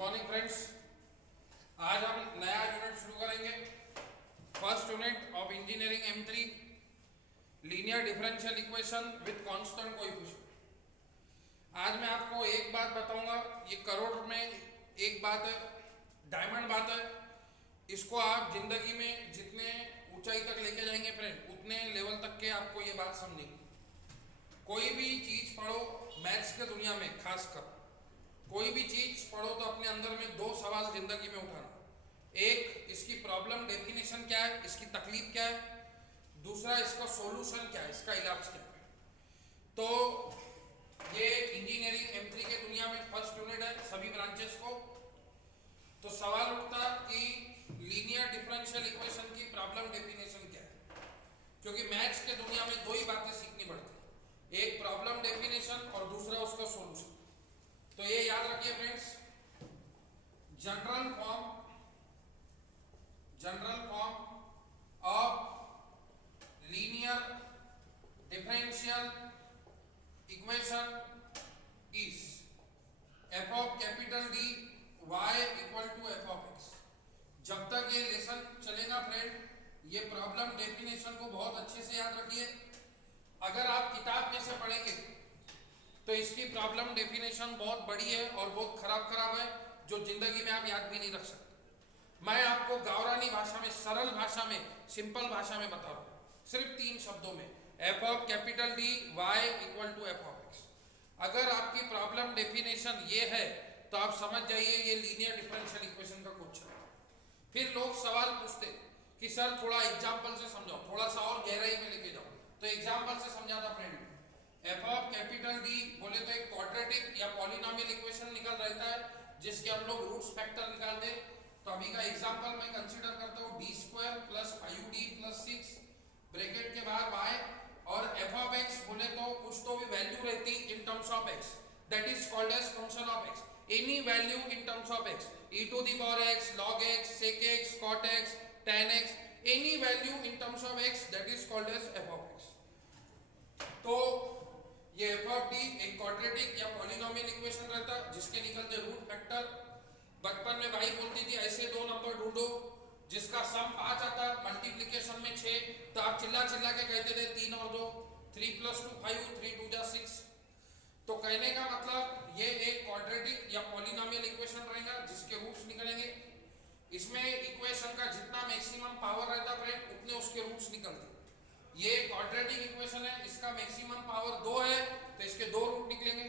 Morning friends. आज हम नया यूनिट शुरू करेंगे। First unit of engineering M3 linear differential equation with constant coefficient. आज मैं आपको एक बात बताऊंगा, ये करोड़ में एक बात है, डायमंड बात है। इसको आप जिंदगी में जितने ऊंचाई तक लेके जाएंगे फ्रेंड, उतने लेवल तक के आपको ये बात समझेगी। कोई भी चीज पढ़ो मैथ्स के दुनिया में, खासकर कोई भी चीज पढ़ो तो अपने अंदर में दो सवाल जिंदगी में उठाना। एक, इसकी प्रॉब्लम डेफिनेशन क्या है, इसकी तकलीफ क्या है। दूसरा, इसका सॉल्यूशन क्या है, इसका इलाज क्या है। तो ये इंजीनियरिंग M3 के दुनिया में फर्स्ट यूनिट है सभी ब्रांचेस को। तो सवाल उठता कि लीनियर डिफरेंशियल इक्वेशन की प्रॉब्लम डेफिनेशन क्या है, क्योंकि मैथ्स के दुनिया में दो ही बातें सीखनी पड़ती है, एक प्रॉब्लम डेफिनेशन और दूसरा उसका सॉल्यूशन। तो ये याद रखिए friends, general form of linear differential equation is f of capital D y equal to f of x। जब तक ये लेसन चलेगा फ्रेंड, ये प्रॉब्लम डेफिनेशन को बहुत अच्छे से याद रखिए। अगर आप किताब में से पढ़ेंगे तो इसकी प्रॉब्लम डेफिनेशन बहुत बड़ी है और बहुत खराब है, जो जिंदगी में आप याद भी नहीं रख सकते। मैं आपको गावरानी भाषा में, सरल भाषा में, सिंपल भाषा में बता रहा हूं, सिर्फ 3 शब्दों में, f of capital D y equal to f of x। अगर आपकी प्रॉब्लम डेफिनेशन ये है तो आप समझ जाइए ये लीनियर डिफरेंशियल इक्वेशन का कुछ है। फिर लोग सवाल पूछते कि सर थोड़ा एग्जाम्पल से समझाओ, थोड़ा सा और गहराई में लेके जाओ। तो एग्जाम्पल से समझाता friend. f of capital D बोले तो एक क्वाड्रेटिक या पॉलिनोमियल इक्वेशन निकल रहता है जिसके हम लोग रूट्स फैक्टर निकालते। तो अभी का एग्जांपल मैं कंसीडर करता हूं d² + 5d + 6 ब्रैकेट के बाहर y, और f ऑफ x बोले तो कुछ तो भी वैल्यू रहती in terms of x, that is called as function of x। Any value in terms of x, e⁻x, log x, sec x, cot x, tan x, any value in terms of x, that is called as f of x। तो ये f of d एक quadratic या polynomial equation रहता जिसके निकलते root factor. बचपन में भाई बोलती थी ऐसे दो नंबर ढूंढो जिसका सम 5 आता, मल्टीप्लिकेशन में 6, तो आप चिल्ला चिल्ला के कहते थे 3 और 2, 3 + 2 5, 3 × 2 = 6। तो कहने का मतलब ये एक क्वाड्रेटिक या पॉलिनोमियल इक्वेशन रहेगा जिसके रूट्स निकलेंगे। इसमें इक्वेशन का जितना मैक्सिमम पावर रहता फ्रेंड, उतने उसके रूट्स निकलते। ये क्वाड्रेटिक इक्वेशन है, इसका मैक्सिमम पावर 2 है तो इसके 2 रूट निकलेंगे।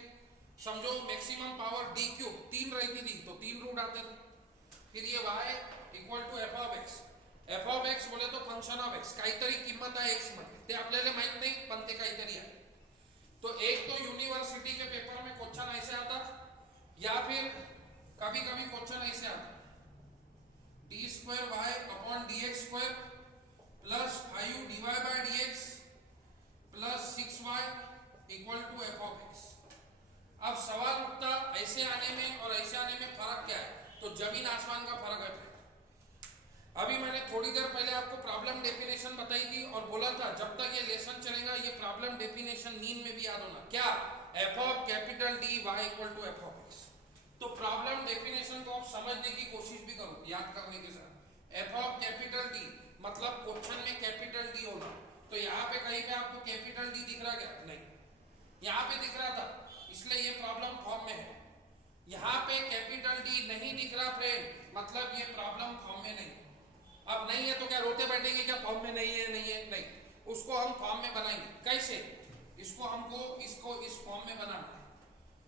समझो मैक्सिमम पावर d³ 3 रहती थी तो 3 रूट आते थे। फिर ये y equal to f of x। f of x बोले तो फंक्शन ऑफ x, काहीतरी किंमत आहे x मध्ये, ते आपल्याला माहित नाही पण ते काहीतरी आहे। तो एक तो यूनिवर्सिटी के पेपर में क्वेश्चन ऐसे आता, या फिर कभी कभी क्वेश्चन ऐसे आता, d² y upon dx² plus 5 dy/dx plus 6y equal to f of x। अब सवाल उठता ऐसे आने में और ऐसे आने में फर्क क्या है, तो जमीन आसमान का फर्क है। अभी मैंने थोड़ी देर पहले आपको प्रॉब्लम डेफिनेशन बताई थी और बोला था जब तक ये लेसन चलेगा ये प्रॉब्लम डेफिनेशन नींद में भी याद होना, क्या, f of capital D y equal to f of x। तो प्रॉब्लम डेफिनेशन को आप समझने की कोशिश भी करो याद करने के साथ। f ऑफ कैपिटल D मतलब क्वेश्चन में कैपिटल D होना। तो यहाँ पे कहीं पे आपको कैपिटल D दिख रहा क्या? नहीं, यहाँ पे दिख रहा था इसलिए ये प्रॉब्लम फॉर्म में है। यहाँ पे कैपिटल D नहीं दिख रहा फ्रेंड, मतलब ये प्रॉब्लम फॉर्म में नहीं। अब नहीं है तो क्या रोते बैठेंगे क्या फॉर्म में नहीं है, नहीं है, नहीं, उसको हम फॉर्म में बनाएंगे। कैसे? इसको हमको इसको इस फॉर्म में बनाना है।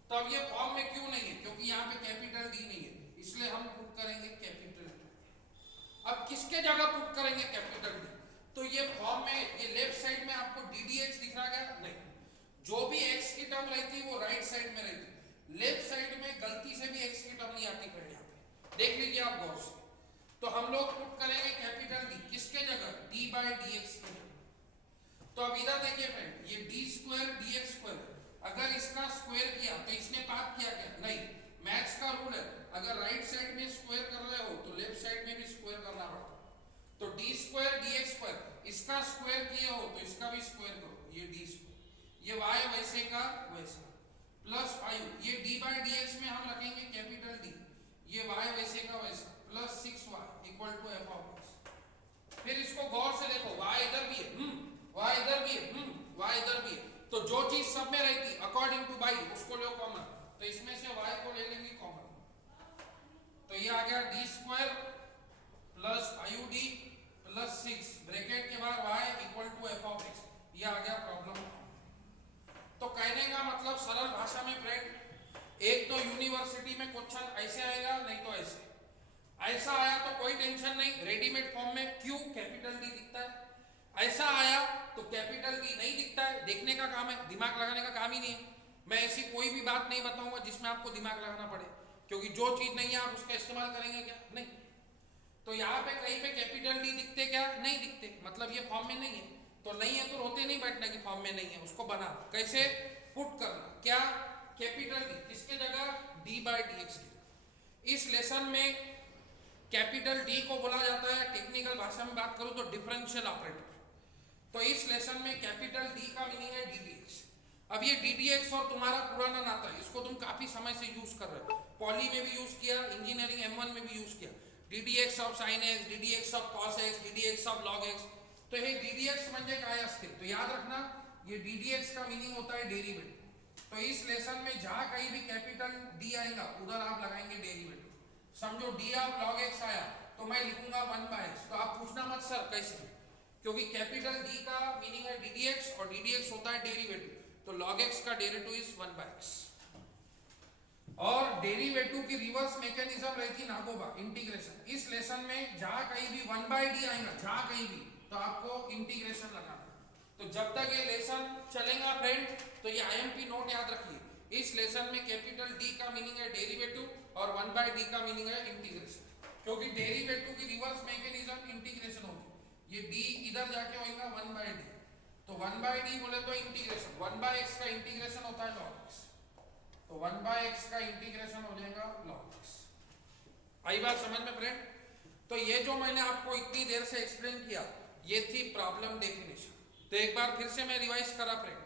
तो अब ये फॉर्म में क्यों नहीं है? क्योंकि यहाँ पे कैपिटल D नहीं है, इसलिए हम पुट करेंगे कैपिटल D। अब किसके जगह पुट करेंगे कैपिटल D? तो ये फॉर्म में, ये लेफ्ट साइड में आपको ddx दिख रहा क्या? नहीं, जो भी x की टर्म रहती वो राइट साइड में रहती, लेफ्ट साइड में गलती से भी x की टर्म नहीं आती फ्रेंड। यहाँ पे देख लीजिए आप गौर से। तो हम लोग पुट करेंगे कैपिटल D किसके जगह? d/dx की जगह। तो अब इधर देखिए फ्रेंड, ये d² dx², अगर इसका स्क्वायर किया तो इसने पाप किया क्या? नहीं, मैथ्स का रूल है अगर राइट साइड में स्क्वायर कर रहे हो तो लेफ्ट साइड में भी स्क्वायर करना पड़ता। तो d² dx², इसका स्क्वायर किए हो तो इसका भी स्क्वायर करो, ये d², ये y वैसे का वैसा, प्लस 5, ये d/dx में हम रखेंगे कैपिटल D, ये तो इसमें से y को ले लेंगे कॉमन, तो ये आ गया D square plus 5d plus 6 bracket के बाद y equal to F of X. ये आ गया प्रॉब्लम। तो कहने का मतलब सरल भाषा में फ्रेंड, एक तो यूनिवर्सिटी में क्वेश्चन ऐसे आएगा, नहीं तो ऐसे। ऐसा आया तो कोई टेंशन नहीं, रेडीमेड फॉर्म में क्यू कैपिटल डी दिखता है। ऐसा आया तो कैपिटल डी नहीं दिखता है, देखने का काम है, दिमाग लगाने का काम ही नहीं है। मैं ऐसी कोई भी बात नहीं बताऊंगा जिसमें आपको दिमाग लगाना पड़े, क्योंकि जो चीज नहीं है आप उसका इस्तेमाल करेंगे क्या? नहीं। तो यहाँ पे कहीं पे कैपिटल डी दिखते क्या? नहीं दिखते, मतलब ये फॉर्म में नहीं है। तो नहीं है तो रोते नहीं बैठना कि फॉर्म में नहीं है, उसको बना कैसे पुट करना, क्या कैपिटल डी किसके जगह? D by D x. इस लेसन में कैपिटल डी को बोला जाता है, टेक्निकल भाषा में बात करूं तो डिफरेंशियल ऑपरेटर। तो इस लेसन में कैपिटल डी का मीनिंग है डी डी एक्स। अब ये डी डी एक्स और तुम्हारा पुराना नाता है, इसको तुम काफी समय से यूज कर रहे हो, पॉली में भी यूज किया, इंजीनियरिंग M1 में भी यूज किया, D D x of sine x, D D x of cos x, D D x of log x. तो ये डी डी एक्स म्हणजे काय असते, तो याद रखना ये डी डी एक्स का मीनिंग होता है डेरिवेटिव। तो इस लेसन में जहां कहीं भी कैपिटल डी आएगा उधर आप लगाएंगे डेरिवेटिव। समझो डी ऑफ लॉग एक्स आया तो मैं लिखूंगा 1 बाय एक्स। तो आप पूछना मत सर कैसे, क्योंकि कैपिटल डी का मीनिंग है डी डी एक्स और डी डी एक्स होता है डेरिवेटिव, तो लॉग एक्स का डेरिवेटिव इज 1 बाय एक्स। और डेरिवेटिव की रिवर्स मैकेनिज्म रहती नागोबा, इंटीग्रेशन। इस लेसन में जहां कहीं भी 1 बाय डी आएगा, जहां कहीं भी, तो आपको इंटीग्रेशन लगाना। तो जब तक ये लेसन चलेगा फ्रेंड, तो ये आईएमपी नोट याद रखिए, इस लेसन में कैपिटल डी का मीनिंग है डेरिवेटिव और 1 बाय डी का मीनिंग है इंटीग्रेशन, क्योंकि डेरिवेटिव की रिवर्स मैकेनिज्म इंटीग्रेशन होगी। ये डी इधर जाके होगा 1 बाय डी, तो 1 बाय डी बोले तो इंटीग्रेशन, 1 बाय एक्स का इंटीग्रेशन होता है लॉग एक्स, तो 1 बाय एक्स का इंटीग्रेशन हो जाएगा लॉग एक्स। आई बात समझ में फ्रेंड? तो ये जो मैंने आपको इतनी देर से एक्सप्लेन किया, ये थी प्रॉब्लम डेफिनेशन। तो एक बार फिर से मैं रिवाइज करा फ्रेंड,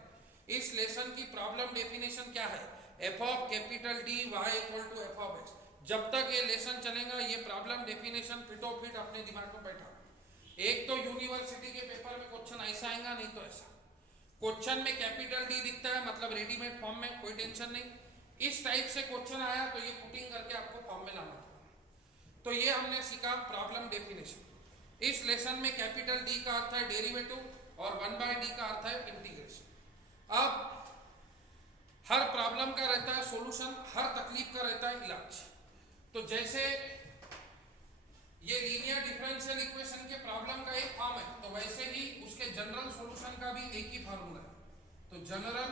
इस लेसन की प्रॉब्लम डेफिनेशन क्या है? F of capital D Y equal to F of X. जब तक ये लेसन चलेगा ये प्रॉब्लम डेफिनेशन फिटो फिट अपने दिमाग में बैठा। एक तो यूनिवर्सिटी के पेपर में क्वेश्चन ऐसा आएगा, नहीं तो ऐसा। क्वेश्चन में कैपिटल डी दिखता है मतलब रेडीमेड फॉर्म में, कोई टेंशन नहीं। इस टाइप से क्वेश्चन आया तो ये पुटिंग करके आपको फॉर्म में लाना था। तो ये हमने सीखा प्रॉब्लम डेफिनेशन। इस लेसन में कैपिटल डी का अर्थ है डेरिवेटिव और 1 बाय डी का अर्थ है इंटीग्रेशन। अब हर प्रॉब्लम का रहता है सॉल्यूशन, हर तकलीफ का रहता है इलाज। तो जैसे ये लीनियर डिफरेंशियल इक्वेशन के प्रॉब्लम का एक फॉर्म है, तो वैसे ही उसके जनरल सॉल्यूशन का भी एक ही फार्मूला है। तो general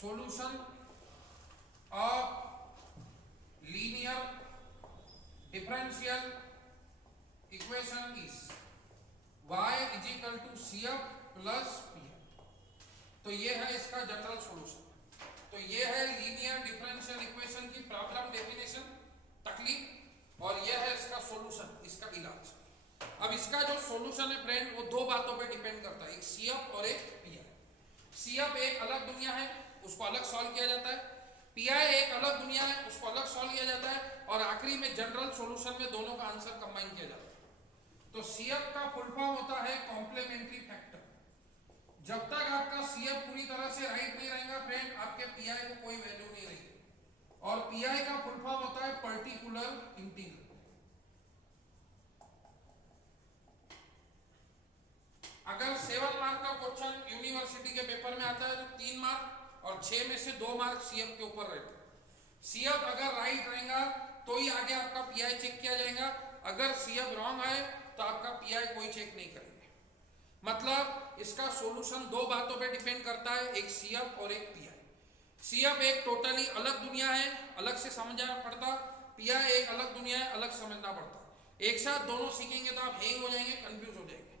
solution of linear differential equation is y is equal to C F plus P. तो ये है इसका जनरल सॉल्यूशन। तो ये है लीनियर डिफरेंशियल इक्वेशन की प्रॉब्लम डेफिनेशन, तकलीफ, और यह है इसका सॉल्यूशन, इसका इलाज। अब इसका जो सॉल्यूशन है फ्रेंड, वो दो बातों पे डिपेंड करता है, एक सीएफ और एक पीआई। सीएफ एक अलग दुनिया है, उसको अलग सॉल्व किया जाता है। पीआई एक अलग दुनिया है, उसको अलग सॉल्व किया जाता है। और आखिरी में जनरल सॉल्यूशन में दोनों का आंसर कंबाइन किया जाता है। तो सीएफ का फुल फॉर्म होता है कॉम्प्लीमेंट्री फैक्टर। जब तक आपका सीएफ पूरी तरह से राइट नहीं रहेगा फ्रेंड, आपके पीआई को कोई वैल्यू नहीं रहेगी। और पीआई का फुल फॉर्म होता है पर्टिकुलर इंटीग्रल। अगर 7 मार्क का क्वेश्चन यूनिवर्सिटी के पेपर में आता है तो 3 मार्क और 6 में से 2 मार्क सीएफ के ऊपर रहते हैं। सीएफ अगर राइट रहेगा तो ही आगे आपका पीआई चेक किया जाएगा, अगर सीएफ रॉन्ग आए तो आपका पीआई कोई चेक नहीं करेंगे। मतलब इसका सॉल्यूशन दो बातों पे डिपेंड करता है, एक सीएफ और एक पीआई। सीएफ एक टोटली अलग दुनिया है, अलग से समझना पड़ता। पीआई एक अलग दुनिया है, अलग समझना पड़ता। एक साथ दोनों सीखेंगे तो आप हैंग हो जाएंगे, कंफ्यूज हो जाएंगे।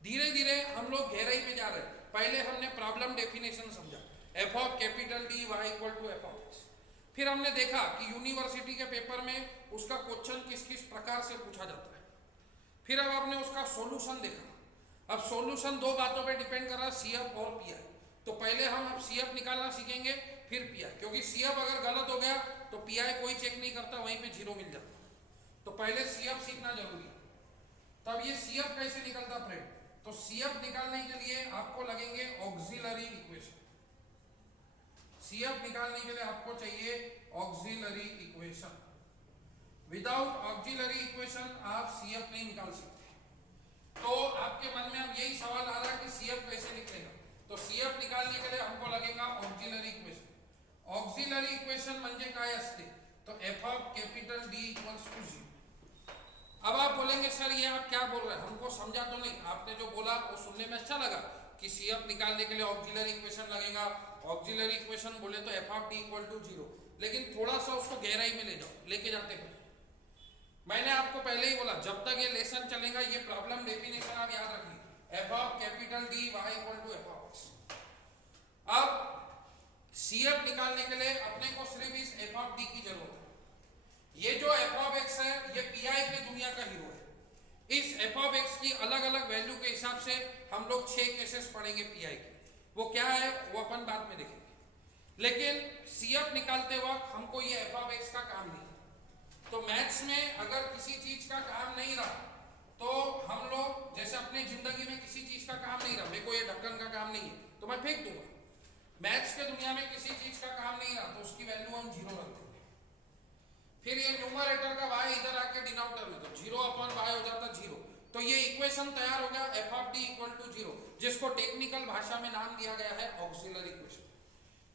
धीरे धीरे हम लोग गहराई में जा रहे हैं। पहले हमने प्रॉब्लम डेफिनेशन समझा, F of capital D Y equal to F of X. फिर हमने देखा कि यूनिवर्सिटी के पेपर में उसका क्वेश्चन किस किस प्रकार से पूछा जाता है। फिर अब हमने उसका सॉल्यूशन देखा। अब सॉल्यूशन दो बातों पे डिपेंड कर रहा है, सीएफ और पीआई। तो पहले हम अब सीएफ निकालना सीखेंगे, फिर पीआई, क्योंकि सीएफ अगर गलत हो गया तो पीआई कोई चेक नहीं करता, वहीं पे 0 मिल जाता। तो पहले सीएफ सीखना जरूरी है। तब ये सीएफ कैसे निकलता फ्रेंड? तो सीएफ निकालने के लिए आपको लगेंगे ऑक्सिलरी इक्वेशन। CF निकालने के लिए आपको चाहिए auxiliary equation. Without auxiliary equation आप CF नहीं निकाल सकते। तो आपके मन में अब यही सवाल आ रहा है कि CF कैसे निकलेगा। तो CF निकालने के लिए हमको लगेगा ऑक्सिलरी इक्वेशन। ऑक्सिलरी इक्वेशन म्हणजे काय असते, तो f of capital D equals to 0। अब आप बोलेंगे सर ये आप क्या बोल रहे हैं, हमको समझा तो नहीं, आपने जो बोला वो सुनने में अच्छा लगा कि CF निकालने के लिए ऑक्सिलरी इक्वेशन लगेगा। ऑक्सिलरी इक्वेशन बोले तो f of d equal to 0, लेकिन थोड़ा सा उसको गहराई में ले जाओ, लेके जाते हैं। मैंने आपको पहले ही बोला जब तक ये लेसन चलेगा ये प्रॉब्लम डेफिनेशन आप याद रखिए, f of capital D y equal to f of x। अब CF निकालने के लिए अपने को सिर्फ इस f ऑफ d की जरूरत है। ये जो f ऑफ x है ये PI की दुनिया का हीरो है। इस f ऑफ x की अलग अलग वैल्यू के हिसाब से हम लोग 6 केसेस पढ़ेंगे PI के, वो क्या है वो अपन बाद में देखेंगे। लेकिन CF निकालते वक्त हमको ये f ऑफ x का काम नहीं। तो मैथ्स में अगर किसी चीज का काम नहीं रहा तो हम लोग जैसे अपने जिंदगी में किसी चीज का काम नहीं रहा, मेरे को ये ढक्कन का काम नहीं है तो मैं फेंक दूंगा। मैथ्स के दुनिया में किसी चीज का काम नहीं रहा तो उसकी वैल्यू हम 0 रख देंगे। फिर ये न्यूमरेटर का y इधर आके डिनोमिनेटर में, तो 0 अपॉन y हो जाता 0। तो ये इक्वेशन तैयार हो गया f of d equal to 0, जिसको टेक्निकल भाषा में नाम दिया गया है ऑक्सिलरी इक्वेशन।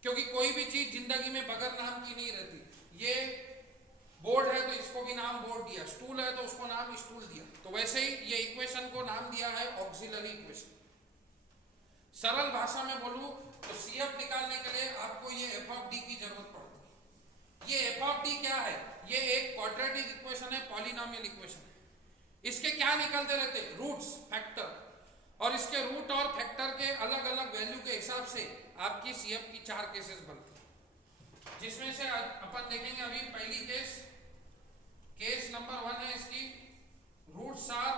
क्योंकि कोई भी चीज जिंदगी में बगैर नाम की नहीं रहती। ये बोर्ड है तो इसको भी नाम बोर्ड दिया, स्टूल है तो उसको नाम स्टूल दिया, तो वैसे ही ये इक्वेशन को नाम दिया है ऑक्सिलरी इक्वेशन। सरल भाषा में बोलूं तो CF निकालने के लिए आपको ये f ऑफ d की जरूरत पड़ेगी। ये f ऑफ d क्या है, ये एक क्वाड्रेटिक इक्वेशन है, पॉलिनोमियल इक्वेशन है। इसके क्या निकलते रहते, रूट्स, फैक्टर, और इसके रूट और फैक्टर के अलग अलग वैल्यू के हिसाब से आपकी CF की 4 केसेस बनती है, जिसमें से अपन देखेंगे अभी पहली केस नंबर 1 है इसकी, roots are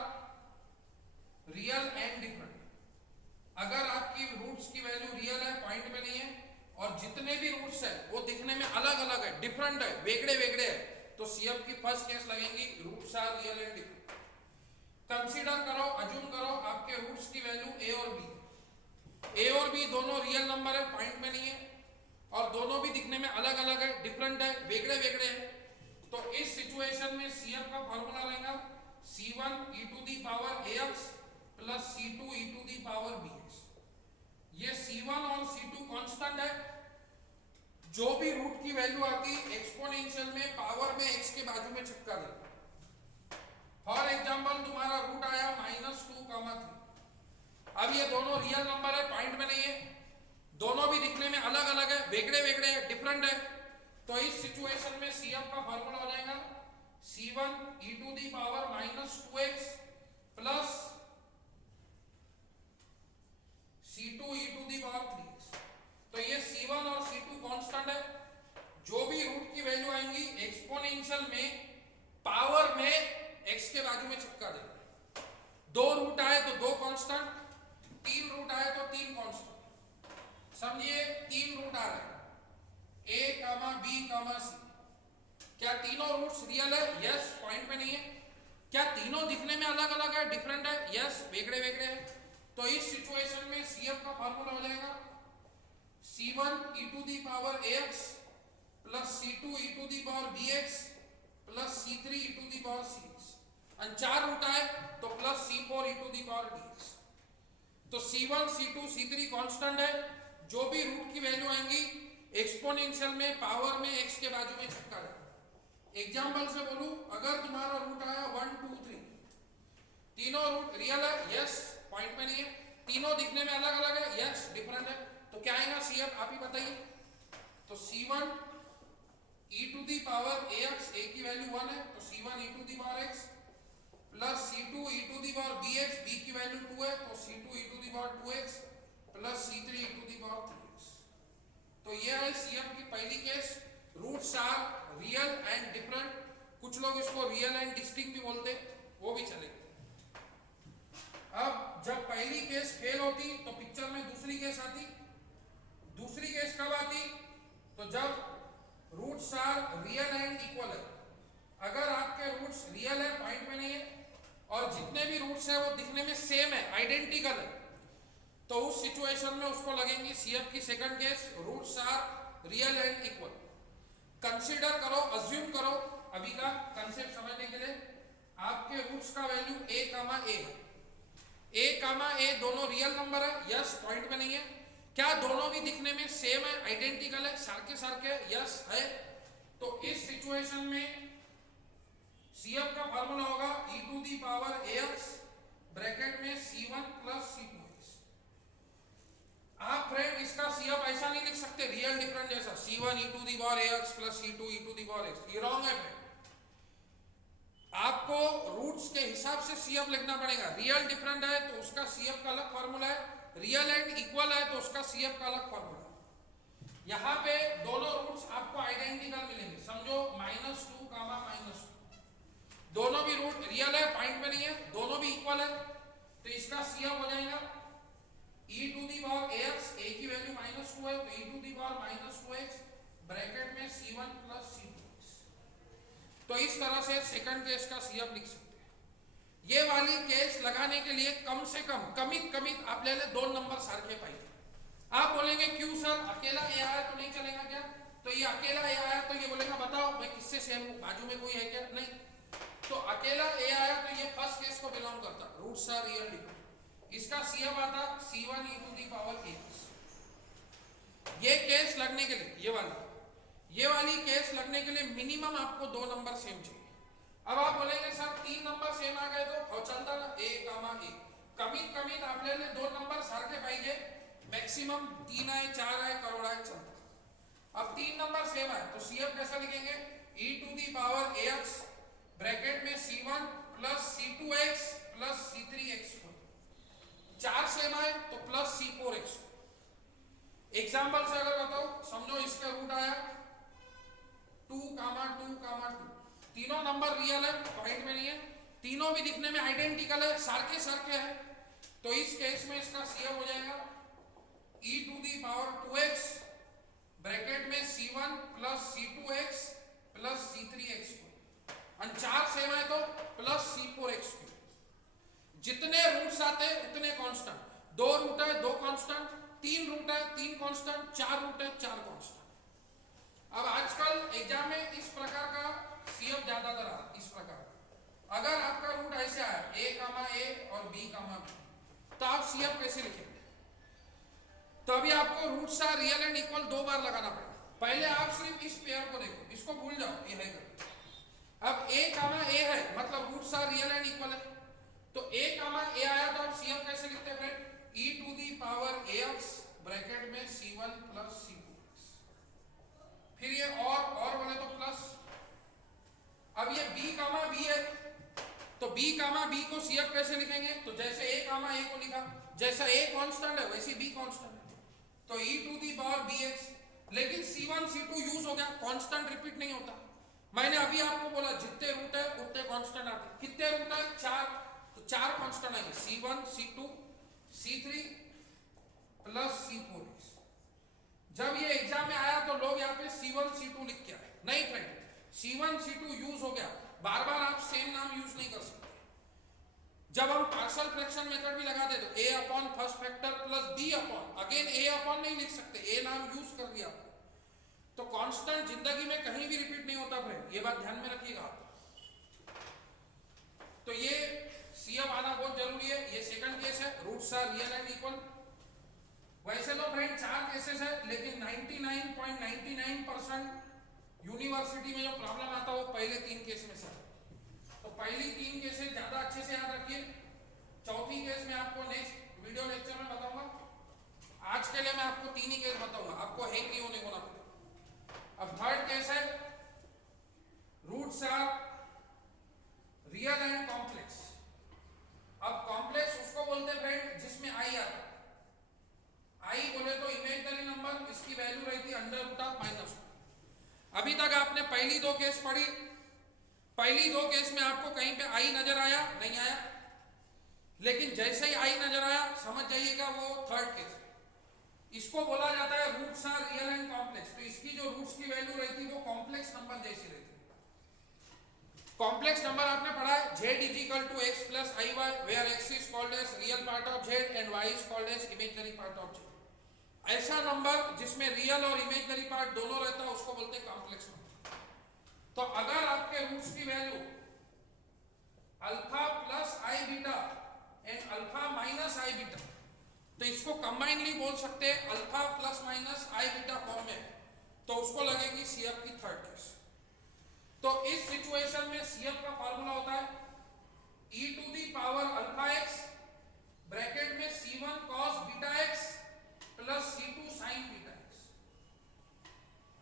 real and different. अगर आपकी रूट्स की वैल्यू रियल है, पॉइंट में नहीं है, और जितने भी रूट्स है वो दिखने में अलग अलग है, डिफरेंट है, वेगड़े वेगड़े है, तो CF की फर्स्ट केस लगेगी roots are real and different. Consider करो, अज्यूम करो आपके रूट्स की वैल्यू a और b दोनों रियल नंबर है, पॉइंट में नहीं है, और दोनों भी दिखने में अलग अलग है, डिफरेंट है, वेगड़े वेगड़े है। तो इस सिचुएशन में CF का फॉर्मूला रहेगा C1 e to the power ax plus C2 e to the power bx। ये C1 और C2 कांस्टेंट है, जो भी रूट की वैल्यू आती एक्सपोनेंशियल में पावर में x के बाजू में चिपका देगा। फॉर एग्जांपल तुम्हारा रूट आया -2,3। अब ये दोनों रियल नंबर है, पॉइंट में नहीं है, दोनों भी दिखने में अलग अलग है, वेगड़े वेगड़े है, डिफरेंट है। तो इस सिचुएशन में CF का फॉर्मूला हो जाएगा C1 e to the power -2x plus C2 e to the power 3x। तो ये C1 और C2 कांस्टेंट है, जो भी रूट की वैल्यू आएंगी एक्सपोनेंशियल में पावर में x के बाजू में चिपका देंगे। 2 रूट आए तो 2 कांस्टेंट, 3 रूट आए तो 3 कांस्टेंट। समझिए 3 रूट आ रहे हैं a, b, c। क्या तीनों रूट्स रियल है? यस, पॉइंट में नहीं है। क्या तीनों दिखने में अलग अलग है, डिफरेंट है? यस, वेगड़े वेगड़े है। तो इस सिचुएशन में CF का फॉर्मूला हो जाएगा C1 e to the power ax plus C2 e to the power bx plus C3 e to the power cx। 4 root आए तो plus C4 e to the power dx। तो C1 C2 C3 constant है, जो भी root की value आएंगी exponential में power में x के बाजू में चिपका देगा। एग्जांपल से बोलूं, अगर तुम्हारा रूट आया 1 2 3, तीनों रूट रियल है, यस, पॉइंट में नहीं है, तीनों दिखने में अलग अलग है, यस, डिफरेंट है, तो क्या आएगा CF आप ही बताइए। तो C1 e to the power ax, a की वैल्यू 1 है तो C1 e to the power x plus C2 e to the power bx, b की वैल्यू 2 है तो C2 e to the power 2x plus C3 e to the power 3x। तो ये है CF की पहली case, roots are real and different. कुछ लोग इसको रियल एंड डिस्टिंक्ट भी बोलते, वो भी चलेगा। अब जब पहली केस फेल होती तो पिक्चर में दूसरी केस आती। दूसरी केस कब आती? तो जब roots are real and equal है। अगर आपके रूट्स रियल है, पॉइंट में नहीं है, और जितने भी रूट्स है वो दिखने में सेम है, आइडेंटिकल है, तो उस सिचुएशन में उसको लगेंगी CF की second case, roots are real and equal. Consider करो, अज्यूम करो, अभी का कंसेप्ट समझने के लिए, आपके रूट्स का वैल्यू a कामा a है, a कामा a दोनों रियल नंबर है, यस पॉइंट में नहीं है। क्या दोनों भी दिखने में सेम है, आइडेंटिकल है, सारखे सारखे, यस है। तो इस सिचुएशन में CF का फार्मूला होगा e to the power ax bracket में c1 प्लस c2x। आप फ्रेंड इसका CF ऐसा नहीं लिख सकते रियल डिफरेंट जैसा c1 e to the power ax plus c2 e to the power x, ये रॉन्ग है फ्रेंड। आपको रूट्स के हिसाब से CF लिखना पड़ेगा। रियल डिफरेंट है तो उसका CF का अलग फार्मूला है, रियल एंड इक्वल है तो उसका CF का अलग फार्मूला है। यहाँ पे दोनों रूट्स आपको आइडेंटिकल मिलेंगे, समझो -2 कामा -2, दोनों भी रूट रियल है, पॉइंट में नहीं है, दोनों भी इक्वल है, तो इसका CF हो जाएगा e to the power ax, a की वैल्यू -2 है तो e to the power -2x bracket में c1 प्लस c2x। तो इस तरह से सेकंड केस का CF लिख सकते हैं। ये वाली केस लगाने के लिए कम से कम कमित कमित आपल्याला 2 नंबर सारखे पाहिजे। आप बोलेंगे क्यों सर, अकेला ए आया तो नहीं चलेगा क्या? तो ये अकेला ए आया तो ये बोलेगा बताओ मैं किससे सेम हूं, बाजू में कोई है क्या? नहीं, तो अकेला ए आया तो ये फर्स्ट केस को बिलोंग करता, रूट्स आर रियल डिफरेंट। इसका CF आता c1 e to the power ax। ये केस लगने के लिए ये वाली केस लगने के लिए मिनिमम आपको 2 नंबर सेम चाहिए। अब आप बोलेंगे सर 3 नंबर सेम आ गए तो चलता ना, a कामा a, कमीत कमीत आपल्याला 2 नंबर सारखे पाहिजे, मैक्सिमम 3 आए 4 आए करोड़ आए चलता। अब 3 नंबर सेम आए तो CF कैसा लिखेंगे, e to the power ax bracket में c1 plus c2x plus c3x। 4 same आए तो प्लस c4x। एग्जाम्पल से अगर बताओ, समझो इसका रूट आया 2 कामा 2 कामा 2, तीनों नंबर रियल है, पॉइंट में नहीं है, तीनों भी दिखने में आइडेंटिकल है, सारखे सारखे है, तो इस केस में इसका CF हो जाएगा e to the power 2x bracket में c1 plus c2x plus c3x। और 4 सेम है तो प्लस c4x। जितने रूट्स आते हैं उतने कांस्टेंट, 2 रूट है 2 कांस्टेंट, 3 रूट है 3 कांस्टेंट, 4 रूट है 4 कांस्टेंट। अब आजकल एग्जाम में इस प्रकार का CF ज्यादातर आता है, इस प्रकार अगर आपका रूट ऐसे आया a कामा a और b कामा b, तो आप CF कैसे लिखेंगे? तो अभी आपको roots are real and equal 2 बार लगाना पड़ेगा। पहले आप सिर्फ इस पेयर को देखो, इसको भूल जाओ, ये है कर। अब a कामा a है मतलब roots are real and equal है, तो a कामा a आया तो आप CF कैसे लिखते हैं friend, e to the power ax bracket में c1 प्लस c2x। फिर ये और बोले तो प्लस। अब ये b कामा b है तो b कामा b को CF कैसे लिखेंगे, तो जैसे a कामा a को लिखा, जैसा a कांस्टेंट है वैसे b कांस्टेंट है, तो e to the power bx। लेकिन c1 c2 यूज हो गया, कांस्टेंट रिपीट नहीं होता। मैंने अभी आपको बोला जितने रूट है उतने कांस्टेंट आते, कितने रूट है 4, तो 4 कांस्टेंट आएंगे c1 c2 c3 plus c4x। जब ये एग्जाम में आया तो लोग यहाँ पे c1 c2 लिख के आए, नहीं फ्रेंड, c1 c2 यूज हो गया, बार बार आप सेम नाम यूज नहीं कर सकते। जब हम पार्शियल फ्रैक्शन मेथड भी लगाते तो a upon first factor plus b upon, again a upon नहीं लिख सकते, a नाम यूज कर दिया। तो कांस्टेंट जिंदगी में कहीं भी रिपीट नहीं होता फ्रेंड, ये बात ध्यान में रखिएगा आप। तो ये CF आना बहुत जरूरी है। ये सेकंड केस है, roots are real and equal. वैसे तो फ्रेंड 4 केसेस है, लेकिन 99.99% यूनिवर्सिटी में जो प्रॉब्लम आता है वो पहले 3 केस में से। तो पहली 3 केसेस ज्यादा अच्छे से याद रखिए, चौथी केस में आपको नेक्स्ट वीडियो लेक्चर में बताऊंगा। आज के लिए मैं आपको 3 ही केस बताऊंगा, आपको हैंग नहीं होने को ना। अब थर्ड केस है roots are real and complex. अब कॉम्प्लेक्स उसको बोलते हैं फ्रेंड जिसमें आई आता है। आई बोले तो इमेजिनरी नंबर, इसकी वैल्यू रहती है √(-2). अभी तक आपने पहली 2 केस पढ़ी, पहली 2 केस में आपको कहीं पे आई नजर आया नहीं आया, लेकिन जैसे ही आई नजर आया समझ जाइएगा वो थर्ड केस। इसको बोला जाता है roots are real and complex. तो इसकी जो रूट्स की वैल्यू रहती है वो कॉम्प्लेक्स नंबर जैसी रहती है। कॉम्प्लेक्स नंबर आपने पढ़ा है z = x + iy, where x is called as real part of z and y is called as imaginary part of z। ऐसा नंबर जिसमें रियल और इमेजिनरी पार्ट दोनों रहता है उसको बोलते हैं कॉम्प्लेक्स नंबर। तो अगर आपके रूट्स की value alpha plus I beta and alpha minus I beta, तो इसको कंबाइनली बोल सकते हैं alpha plus minus I beta form में, तो उसको लगेगी सीएफ की थर्ड केस। तो इस सिचुएशन में सीएफ का फार्मूला होता है e to the power alpha X bracket में c1 cos beta X plus c2 sin beta X.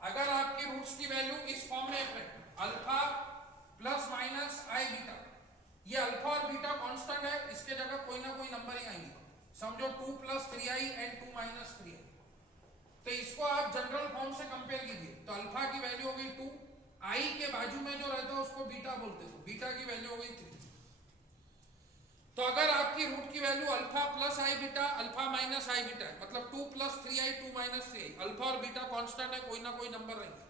अगर आपकी रूट्स की वैल्यू इस फॉर्म में है alpha plus minus I beta, ये अल्फा और बीटा कांस्टेंट है, इसके जगह कोई ना कोई नंबर ही आएंगे, समझो 2 plus 3i and 2 minus 3i। तो इसको आप जनरल फॉर्म से कंपेयर कीजिए, तो अल्फा की वैल्यू हो गई 2, आई के बाजू में जो रहता है उसको बीटा बोलते हैं, बीटा की वैल्यू हो गई 3। तो अगर आपकी रूट की value alpha plus I beta alpha minus I beta है, मतलब 2 plus 3i 2 minus 3i, alpha और बीटा कांस्टेंट है, कोई ना कोई नंबर रहेंगे,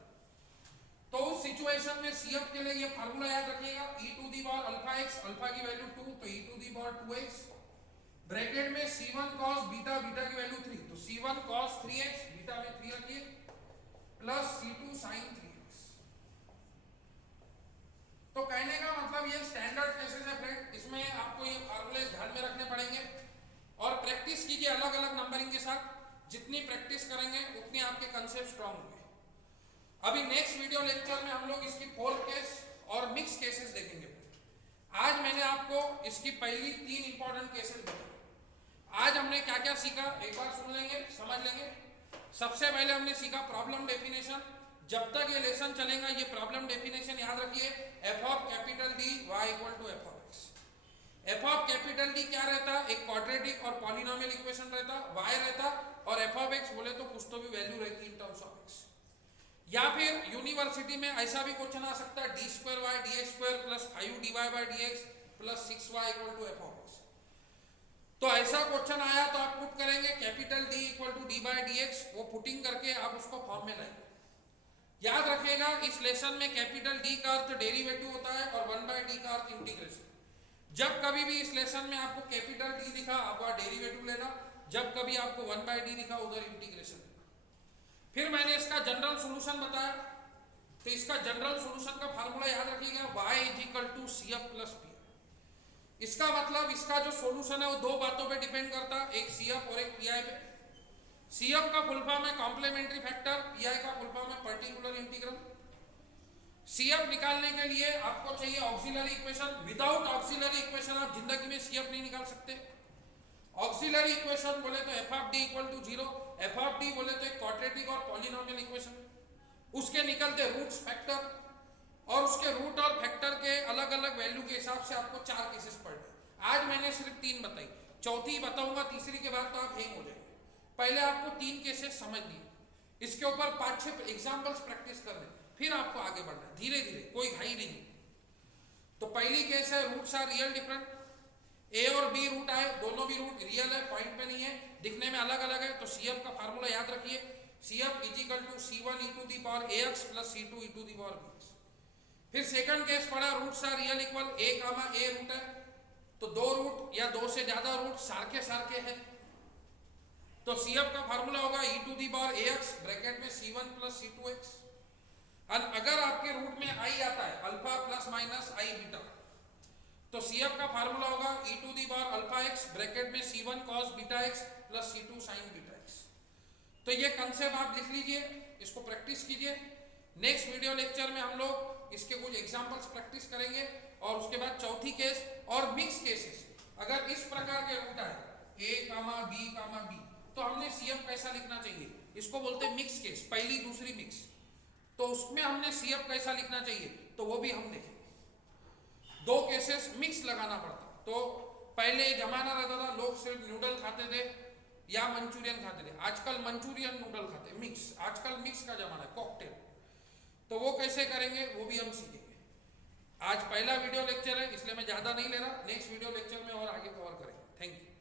तो उस सिचुएशन में सीएफ के लिए ये फार्मूला याद रखिएगा e to the power alpha X, alpha की वैल्यू 2 तो e to the power 2x bracket में c1 cos बीटा, बीटा की वैल्यू 3 तो c1 cos 3x, बीटा में 3 रखिए, प्लस c2 sin 3x। तो कहने का मतलब ये स्टैंडर्ड केसेस है फ्रेंड, इसमें आपको ये फार्मूले ध्यान में रखने पड़ेंगे और प्रैक्टिस कीजिए अलग अलग नंबरिंग के साथ। जितनी प्रैक्टिस करेंगे उतनी आपके कंसेप्ट स्ट्रांग होंगे। अभी नेक्स्ट वीडियो लेक्चर में हम लोग इसकी फोल्ड केस और मिक्स केसेस देखेंगे। आज मैंने आपको इसकी पहली 3 इंपॉर्टेंट केसेस बताए। आज हमने क्या क्या सीखा एक बार सुन लेंगे, समझ लेंगे। सबसे पहले हमने सीखा प्रॉब्लम डेफिनेशन। जब तक ये लेसन चलेगा ये प्रॉब्लम डेफिनेशन याद रखिए, F of capital D Y equal to F of X. F of capital D क्या रहता, एक क्वाड्रेटिक और पॉलिनोमियल इक्वेशन रहता, वाई रहता, और एफ ऑफ एक्स बोले तो कुछ तो भी वैल्यू रहती इन टर्म्स ऑफ एक्स। या फिर यूनिवर्सिटी में ऐसा भी क्वेश्चन आ सकता है D square Y D X square plus 5 D Y by D X plus 6y equal to F of X. तो ऐसा क्वेश्चन आया तो आप पुट करेंगे capital D equal to D by D X, वो पुटिंग करके आप उसको फॉर्म में लाएंगे। याद रखिएगा इस लेसन में कैपिटल डी का अर्थ डेरिवेटिव होता है और 1 बाई डी का अर्थ इंटीग्रेशन। जब कभी भी इस लेसन में आपको कैपिटल डी दिखा आप वहां डेरिवेटिव लेना, जब कभी आपको 1 बाई डी दिखा उधर इंटीग्रेशन। फिर मैंने इसका जनरल सॉल्यूशन बताया, तो इसका जनरल सॉल्यूशन का फार्मूला याद रखिएगा y is equal to C F plus P. इसका मतलब इसका जो सॉल्यूशन है वो दो बातों पे डिपेंड करता है, एक सी एफ और एक पी आई पे। सी एफ का फुल फॉर्म है कॉम्प्लीमेंट्री फैक्टर, पी आई का फुल फॉर्म है पर्टिकुलर इंटीग्रल। सी एफ निकालने के लिए आपको चाहिए auxiliary equation. Without auxiliary equation आप जिंदगी में सी एफ नहीं निकाल सकते। ऑक्सिलरी इक्वेशन बोले तो F of D equal to 0, F of D बोले तो एक क्वाड्रेटिक और पॉलिनोमियल इक्वेशन, उसके निकलते रूट्स फैक्टर, और उसके रूट और फैक्टर के अलग अलग वैल्यू के हिसाब से आपको 4 केसेस पढ़ने। आज मैंने सिर्फ 3 बताई, चौथी बताऊंगा तीसरी के बाद तो आप हैंग हो जाएंगे। पहले आपको 3 केसेस समझ लिए, इसके ऊपर 5-6 एग्जाम्पल्स प्रैक्टिस करने, फिर आपको आगे बढ़ना है धीरे धीरे, कोई घाई नहीं। तो पहली केस है रूट्स आर रियल डिफरेंट, ए और बी रूट आए, दोनों भी रूट रियल है, पॉइंट पे नहीं है, दिखने में अलग अलग है। तो सीएफ का फार्मूला याद रखिए, CF is equal to c1 e to the power ax plus c2 e to the power bx। फिर सेकंड केस पढ़ा roots are real equal a comma a root है, तो 2 रूट या 2 से ज्यादा रूट सारखे सारखे हैं, तो सीएफ का फार्मूला होगा e to the power ax bracket में c1 प्लस c2x। अगर आपके रूट में i आता है alpha plus minus i beta, तो सीएफ का फार्मूला होगा e to the power alpha X bracket में c1 cos beta X plus c2 sin beta X. तो ये कंसेप्ट आप लिख लीजिए, इसको प्रैक्टिस कीजिए। नेक्स्ट वीडियो लेक्चर में हम लोग इसके कुछ एग्जांपल्स प्रैक्टिस करेंगे, और उसके बाद चौथी केस और मिक्स केसेस। अगर इस प्रकार के रूट आए a कामा b, तो हमने सीएफ कैसा लिखना चाहिए, इसको बोलते हैं मिक्स केस, पहली दूसरी मिक्स। तो उसमें हमने सीएफ कैसा लिखना चाहिए तो वो भी हम देखें। 2 केसेस मिक्स लगाना पड़ता। तो पहले जमाना रहता था लोग सिर्फ नूडल खाते थे या मंचूरियन खाते थे, आजकल मंचूरियन नूडल खाते, मिक्स, आजकल मिक्स का जमाना है, कॉकटेल। तो वो कैसे करेंगे वो भी हम सीखेंगे। आज पहला वीडियो लेक्चर है इसलिए मैं ज्यादा नहीं ले रहा, नेक्स्ट वीडियो लेक्चर में और आगे कवर करेंगे। Thank you.